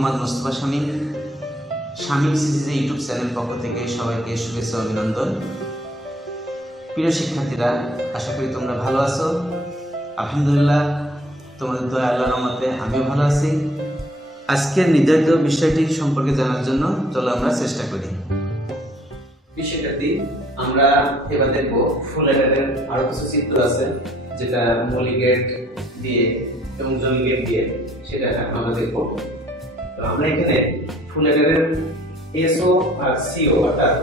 মোহাম্মদ মুস্তাফা শামীম শামীম সিরিজে YouTube channel পক্ষ থেকে সবাইকে শুভেচ্ছা ও অভিনন্দন। প্রিয় শিক্ষার্থীরা, আশা করি তোমরা ভালো আছো। আলহামদুলিল্লাহ, তোমাদের দয়া আল্লাহর রহমতে আমিও ভালো আছি। আজকের নির্ধারিত বিষয়টি সম্পর্কে জানার জন্য চলো আমরা চেষ্টা করি। প্রিয় শিক্ষার্থী, আমরা এবার দেখব ফুল অ্যাডারের আরো কিছু চিত্র আছে, যেটা মৌলিক গেট দিয়ে এবং জমি গেট দিয়ে, সেটা আমরা দেখব। তো আমরা এখানে ফুল অ্যাডারের এসও আর সিও অর্থাৎ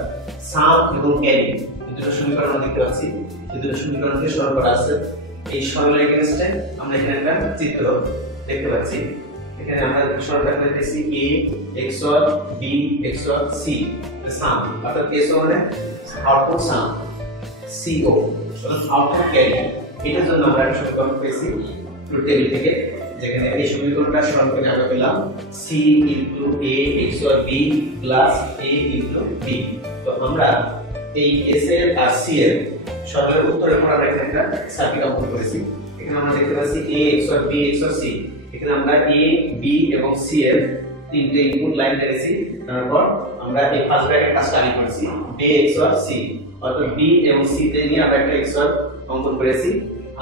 সাম এবং ক্যারি দুটো সমীকরণ দেখতে পাচ্ছি। এই দুটো সমীকরণকে সরল করা আছে। এই সরলের এগেইনস্টে আমরা এখানে একটা চিত্র দেখতে পাচ্ছি। এখানে আমরা সরলটা করে দিয়েছি a xor b xor c সাম, অর্থাৎ এসও মানে আউটপুট সাম, co আউটপুট ক্যারি। এটার জন্য আমরা একটা সমীকরণ পেয়েছি ট্রুথ টেবিল থেকে, যেখানে এই সমীকরণটা সরল করে আমরা পেলাম c * a xor b + a * b। তো আমরা এই s এর আর c এর সরলের উত্তরের পর আমরা এখানে একটা সার্কিট অঙ্কন করেছি। এখানে আমরা দেখতে পাচ্ছি a xor b xor c। এখানে আমরা a b এবং c এর তিনটে ইনপুট লাইন দিয়েছি। তারপর আমরা এই ফার্স্ট ব্র্যাকেট কাজটা আগে করেছি b xor c, অর্থাৎ b এবং c তে নিয়ে আমরা একটা xor অঙ্কন করেছি।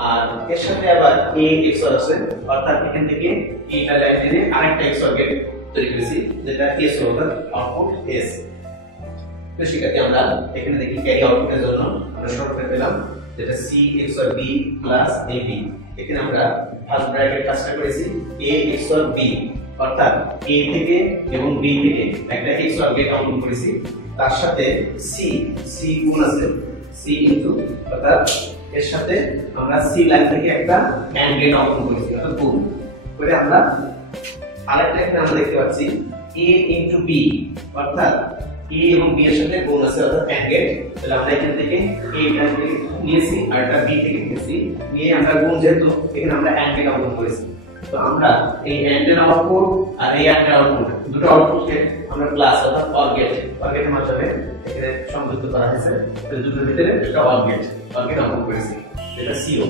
আর এর সাথে আবার a xor আছে, অর্থাৎ এখান থেকে এইটা লাইন দিয়ে আরেকটা xor গেট তৈরি করেছি, যেটা s অর্থাৎ আউটপুট s। তো শিক্ষার্থী, আমরা এখানে দেখি ক্যারি আউটপুটের জন্য আমরা শর্টকাট পেলাম, যেটা c xor b + ab। এখানে আমরা ফার্স্ট ব্র্যাকেট কাজটা করেছি a xor b, অর্থাৎ a থেকে এবং b থেকে একটা xor গেট অঙ্কন করেছি। তার সাথে c গুণ আছে, c ইনটু, অর্থাৎ এর সাথে আমরা c লাইন থেকে একটা AND গেট অঙ্কন করেছি, অর্থাৎ গুণ করে আমরা আরেকটা এখানে আমরা দেখতে পাচ্ছি a ইনটু b, অর্থাৎ a এবং b এর সাথে গুণ আছে, অর্থাৎ AND গেট। তাহলে আমরা এখান থেকে a লাইন থেকে নিয়েছি আর একটা b থেকে নিয়েছি, নিয়ে আমরা গুণ, যেহেতু এখানে আমরা AND গেট অঙ্কন করেছি। তো আমরা এই AND এর আউটপুট আর এই AND এর আউটপুট দুটো আউটপুটকে আমরা প্লাস অর্থাৎ OR গেটের মাধ্যমে এখানে সংযুক্ত করা হয়েছে। তো দুটোর ভিতরে একটা OR গেট অঙ্কন করেছি, যেটা CO,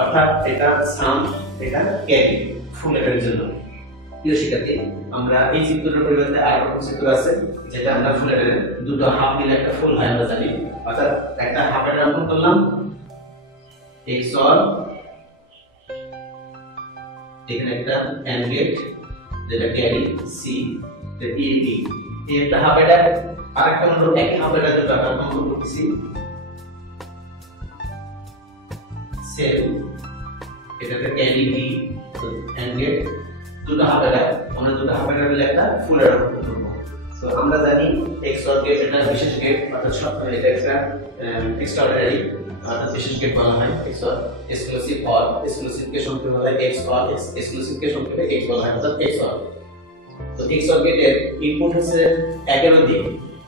অর্থাৎ এটা সাম, এটা ক্যারি ফুল অ্যাডারের জন্য। প্রিয় শিক্ষার্থী, আমরা এই চিত্রটার পরিবর্তে আরেকটা চিত্র আছে, যেটা আমরা ফুল অ্যাডারে দুটো হাফ মিলে একটা ফুল হয় আমরা জানি। অর্থাৎ একটা হাফ অ্যাডার অঙ্কন করলাম xor, এখানে একটা AND গেট যেটা ক্যারি c, যেটা ab। এই একটা হাফ অ্যাডার, আরেকটা আমরা একই হাফ অ্যাডার দুটো অঙ্কন করতেছি সেল, এটাতে ক্যারি b AND গেট, দুটো হাফ অ্যাডার, আমরা দুটো হাফ অ্যাডার মিলে একটা ফুল অ্যাডার অঙ্কন করব। তো আমরা জানি xor গেট এটা বিশেষ গেট, অর্থাৎ এটা একটা এক্সট্রাঅর্ডিনারি বিশেষ গেট বলা হয় xor। এক্সক্লুসিভ অর, এক্সক্লুসিভ কে সংক্ষেপে বলা হয় xor, এক্সক্লুসিভ কে সংক্ষেপে x বলা হয়, অর্থাৎ xor। তো xor গেটের ইনপুট হচ্ছে 11 দিক,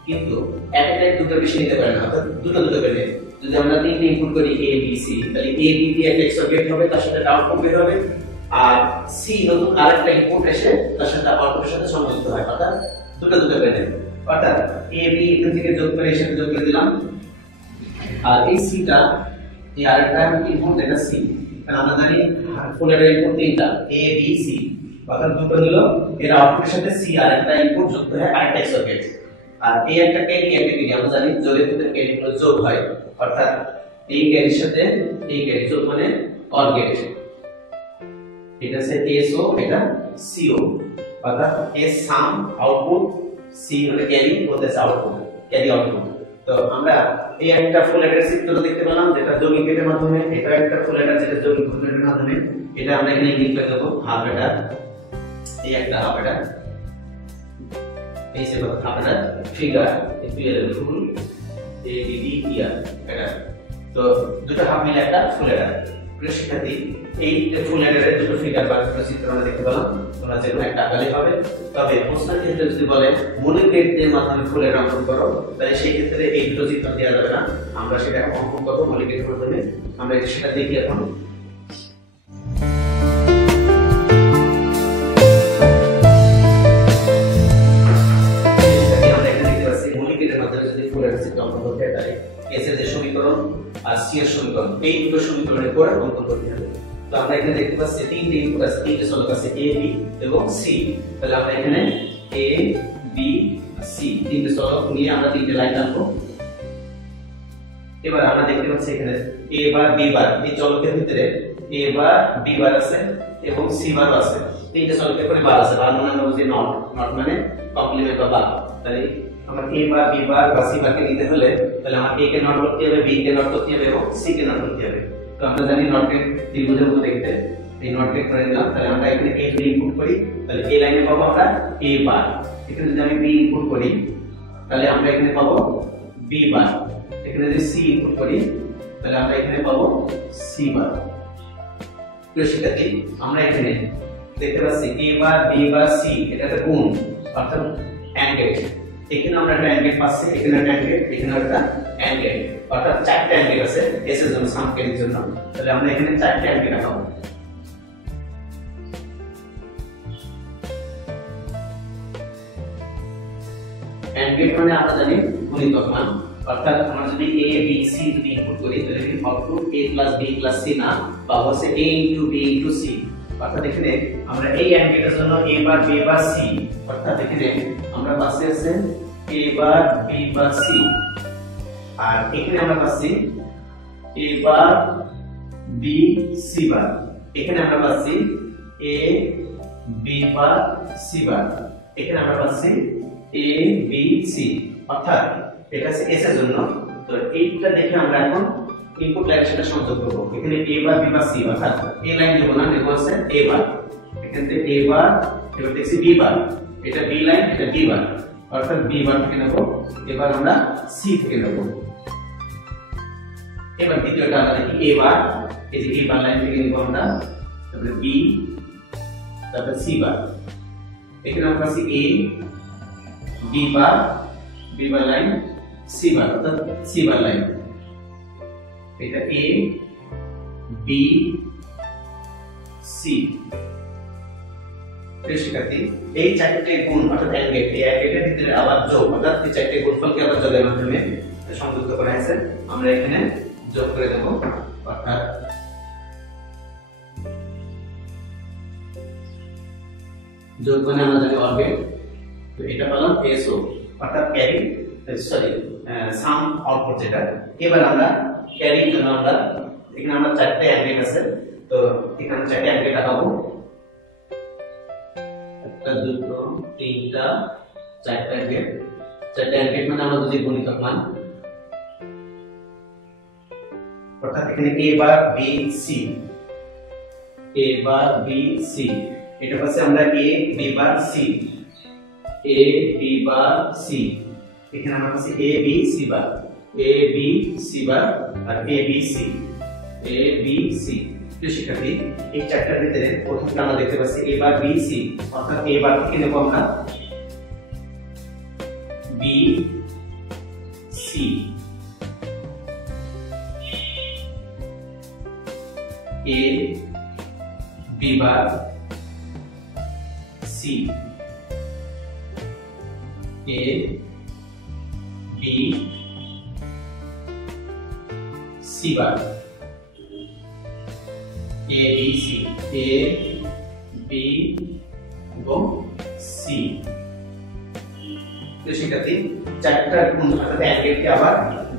কিন্তু একটা দুটো বেশি নিতে পারে না, অর্থাৎ দুটো করে। যদি আমরা তিনটে ইনপুট করি a b c, তাহলে a b দিয়ে একটা xor গেট হবে, তার সাথে আউটপুট বের হবে, আর c নতুন আরেকটা ইনপুট এসে তার সাথে আউটপুটের সাথে সংযুক্ত হয়, অর্থাৎ দুটো করে নেব। অর্থাৎ a b এখান থেকে যোগ করে এর সাথে যোগ করে দিলাম, আর এই c টা এই আরেকটা ইনপুট, এটা c। কারণ আমরা জানি ফুল অ্যাডার ইনপুট তিনটা a b c, অর্থাৎ দুটো হলো এর আউটপুটের সাথে c আরেকটা ইনপুট যুক্ত হয় আরেকটা xor গেট। আর এই একটা ক্যারি আমরা জানি যোগের ভিতরে ক্যারি গুলো যোগ হয়, অর্থাৎ এই ক্যারির সাথে এই ক্যারি যোগ মানে OR গেট। এটা হচ্ছে SO, এটা CO, অর্থাৎ S সাম আউটপুট, C হলো ক্যারি, হচ্ছে আউটপুট, ক্যারি আউটপুট। তো আমরা এই একটা ফুল অ্যাডার চিত্র দেখতে পেলাম, যেটা যৌগিক গেটের মাধ্যমে, এটা একটা ফুল অ্যাডার যেটা যৌগিক গেটের মাধ্যমে। এটা আমরা এখানে লিখে দেব হাফ অ্যাডার, এই একটা হাফ অ্যাডার, এই যে half Eder figure full a b d year Eder. তো দুটো হাফ মিলে একটা ফুল অ্যাডার। প্রিয় শিক্ষার্থী, এই ফুল অ্যাডারের দুটো ফিগার বা দুটো চিত্র আমরা দেখতে পেলাম, তোমরা যে কোনো একটা আকারে হবে। তবে প্রশ্নের ক্ষেত্রে যদি বলে মৌলিক গেটের মাধ্যমে ফুল অ্যাডার অঙ্কন করো, তাহলে সেই ক্ষেত্রে এই দুটো চিত্র দেওয়া যাবে না, আমরা সেটা অঙ্কন করবো মৌলিক গেটের মাধ্যমে। আমরা সেটা দেখি এখন। আমরা এখানে দেখতে পাচ্ছি মৌলিক গেটের মাধ্যমে যদি ফুল অ্যাডার চিত্র অঙ্কন করতে হয়, তাহলে s এর যে সমীকরণ আর c এর সমীকরণ, এই দুটো সমীকরণের পর অঙ্কন করতে হবে। তো আমরা এখানে দেখতে পাচ্ছি তিনটে ইনপুট আছে, তিনটে চলক আছে a b এবং c। তাহলে আমরা এখানে a b c তিনটে চলক নিয়ে আমরা তিনটে লাইন আঁকবো। এবার আমরা দেখতে পাচ্ছি এখানে a বার b বার এই চলকের ভিতরে a বার b বার আছে এবং c বার আছে। তিনটে চলকের পরে বার আছে, বার মানে আমরা বুঝি নট, নট মানে কমপ্লিমেন্ট বা বার। তাহলে আমরা a বার b বার বা c বারকে নিতে হলে তাহলে আমরা a কে নট করতে হবে, b কে নট করতে হবে এবং c কে নট করতে হবে। তো আমরা জানি নটকে ত্রিভুজের মতো দেখতে, এই নটকে করে দিলাম। তাহলে আমরা এখানে a ইনপুট করি, তাহলে a লাইনে পাবো আমরা a বার। এখানে যদি আমি b ইনপুট করি তাহলে আমরা এখানে পাবো b বার। এখানে যদি c ইনপুট করি তাহলে আমরা এখানে পাবো c বার। প্রিয় শিক্ষার্থী, আমরা এখানে দেখতে পাচ্ছি a bar b bar c এটা একটা গুণ অর্থাৎ AND গেট। এখানে আমরা একটা AND গেট পাচ্ছি, এখানে একটা AND গেট, এখানে একটা AND গেট, অর্থাৎ চারটি AND গেট আছে s এর জন্য, সাম কের জন্য। তাহলে আমরা এখানে চারটি AND গেট পাবো। AND গেট মানে আমরা জানি গুণিতক মান, অর্থাৎ আমরা যদি a b c যদি ইনপুট করি তাহলে কি আউটপুট a + b + c না, বা হচ্ছে a * b * c। অর্থাৎ এখানে আমরা এই AND গেটের জন্য a bar b bar c, অর্থাৎ এখানে আমরা পাচ্ছি আছে a bar b bar c, আর এখানে আমরা পাচ্ছি a বার b c বার। এখানে আমরা পাচ্ছি a b বার c বার। এখানে আমরা পাচ্ছি a b c, অর্থাৎ এটা হচ্ছে s এর জন্য। তো এইটা দেখে আমরা এখন ইনপুট লাইনের সাথে সংযোগ করব। এখানে a bar b bar c, অর্থাৎ a লাইন দেব না, দেব হচ্ছে a বার। এখানে a বার, এবার দেখছি b বার, এটা b লাইন, এটা b বার, অর্থাৎ b বার থেকে নেব। এবার আমরা c থেকে নেব। এবার দ্বিতীয়টা আমরা দেখি a বার, এই যে a বার লাইন থেকে নেব আমরা, তারপরে b, তারপরে c বার। এখানে আমরা পাচ্ছি a b bar, b bar line, c বার, অর্থাৎ c বার লাইন। এটা a b c। শিক্ষার্থী, এই চারটি গুণ অর্থাৎ AND গেট, এই AND গেটের ভিতরে আবার যোগ, অর্থাৎ এই চারটি গুণফলকে আবার যোগের মাধ্যমে সংযুক্ত করা হয়েছে। আমরা এখানে যোগ করে দেব, অর্থাৎ যোগ মানে আমরা জানি OR গেট। তো এটা পেলাম SO, অর্থাৎ ক্যারি, সরি সাম আউটপুট যেটা। এবার আমরা ক্যারির জন্য আমরা এখানে আমরা চারটি AND গেট আছে, তো এখানে চারটি AND গেট আঁকাবো। একটা, দুটো, তিনটা, চারটা AND গেট। চারটি AND গেট মানে আমরা বুঝি গুণিতক মান, অর্থাৎ এখানে a bar b c, a bar b c, এটা পাচ্ছে আমরা a b bar c, a b bar c। এখানে আমরা পাচ্ছি a b c bar, a b c bar, R a b c, a b c। শিক্ষার্থী, এই চারটার ভিতরে প্রথমটা আমরা দেখতে পাচ্ছি a বার b c, অর্থাৎ a বার থেকে নেব আমরা b c, a b bar c, a b c bar, a b c, a b এবং c। শিক্ষার্থী, চারটা গুণ অর্থাৎ AND গেটকে আবার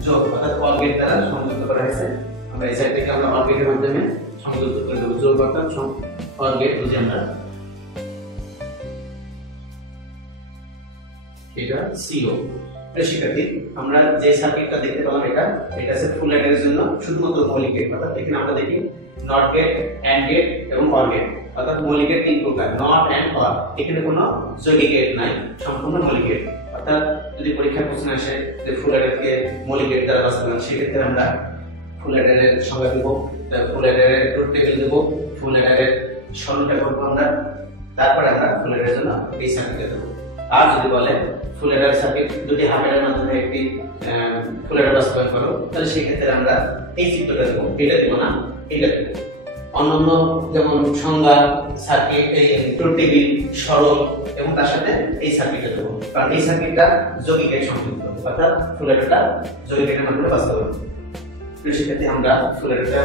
যোগ অর্থাৎ OR গেট দ্বারা সংযুক্ত করা হয়েছে। আমরা এই সাইডটাকে আমরা OR গেটের মাধ্যমে সংযুক্ত করে দেব, যোগ অর্থাৎ OR গেট বুঝি আমরা। এটা CO। শিক্ষার্থী, আমরা যে সার্কিটটা দেখতে পেলাম এটা আছে ফুল অ্যাডারের জন্য শুধুমাত্র মৌলিক গেট, অর্থাৎ এখানে আমরা দেখি নট গেট, AND গেট এবং OR গেট, অর্থাৎ মৌলিক গেট তিন প্রকার, নট এন্ড OR। এখানে কোনো যৌগিক গেট নাই, সম্পূর্ণ মৌলিক গেট। অর্থাৎ যদি পরীক্ষায় প্রশ্ন আসে যে ফুল অ্যাডারকে মৌলিক গেট দ্বারা বাস্তবায়ন, সেক্ষেত্রে আমরা ফুল অ্যাডারের সংজ্ঞা দেব, ফুল অ্যাডারের ট্রুথ টেবিল দেব, ফুল অ্যাডারের সরলটা করব আমরা, তারপরে আমরা ফুল অ্যাডারের জন্য এই সার্কিটটা দেব। আর যদি বলে ফুল অ্যাডার সার্কিট দুটি হাফ অ্যাডারের মাধ্যমে একটি ফুল অ্যাডার বাস্তবায়ন করো, তাহলে সেই ক্ষেত্রে আমরা এই চিত্রটা দেব, এটা দেব না, এটা দেব। অন্যান্য যেমন সংজ্ঞা, সার্কিট, এই ট্রুথ টেবিল, সরল এবং তার সাথে এই সার্কিটটা দেব, কারণ এই সার্কিটটা যৌগিক গেট সংযুক্ত, অর্থাৎ ফুল অ্যাডারটা যৌগিক গেটের মাধ্যমে বাস্তবায়ন। সেক্ষেত্রে আমরা ফুল অ্যাডারটা